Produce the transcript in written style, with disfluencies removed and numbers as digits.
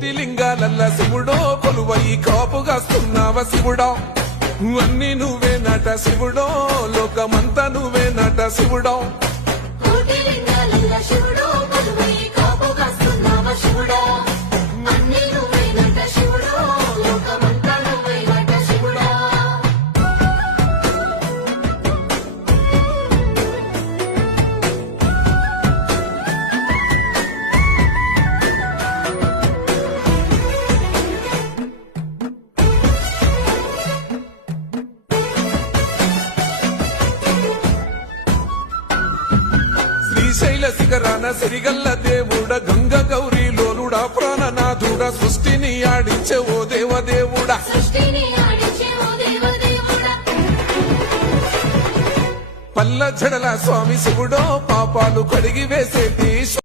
కోటి లింగాలల్ల శివుడో కొలువై కాపుగాస్తున్నావ శివుడా అన్ని నువ్వే నట శివుడో లోకమంతా నువ్వే నట శివుడో శ్రీశైల శిఖరాన సిరిగల్ల దేవుడ గంగ గౌరీ లోలుడా ప్రాణనాథుడ సృష్టిని ఆడించే ఓ దేవదేవుడా పల్ల జడల స్వామి శివుడో పాపాలు కడిగి వేసేటి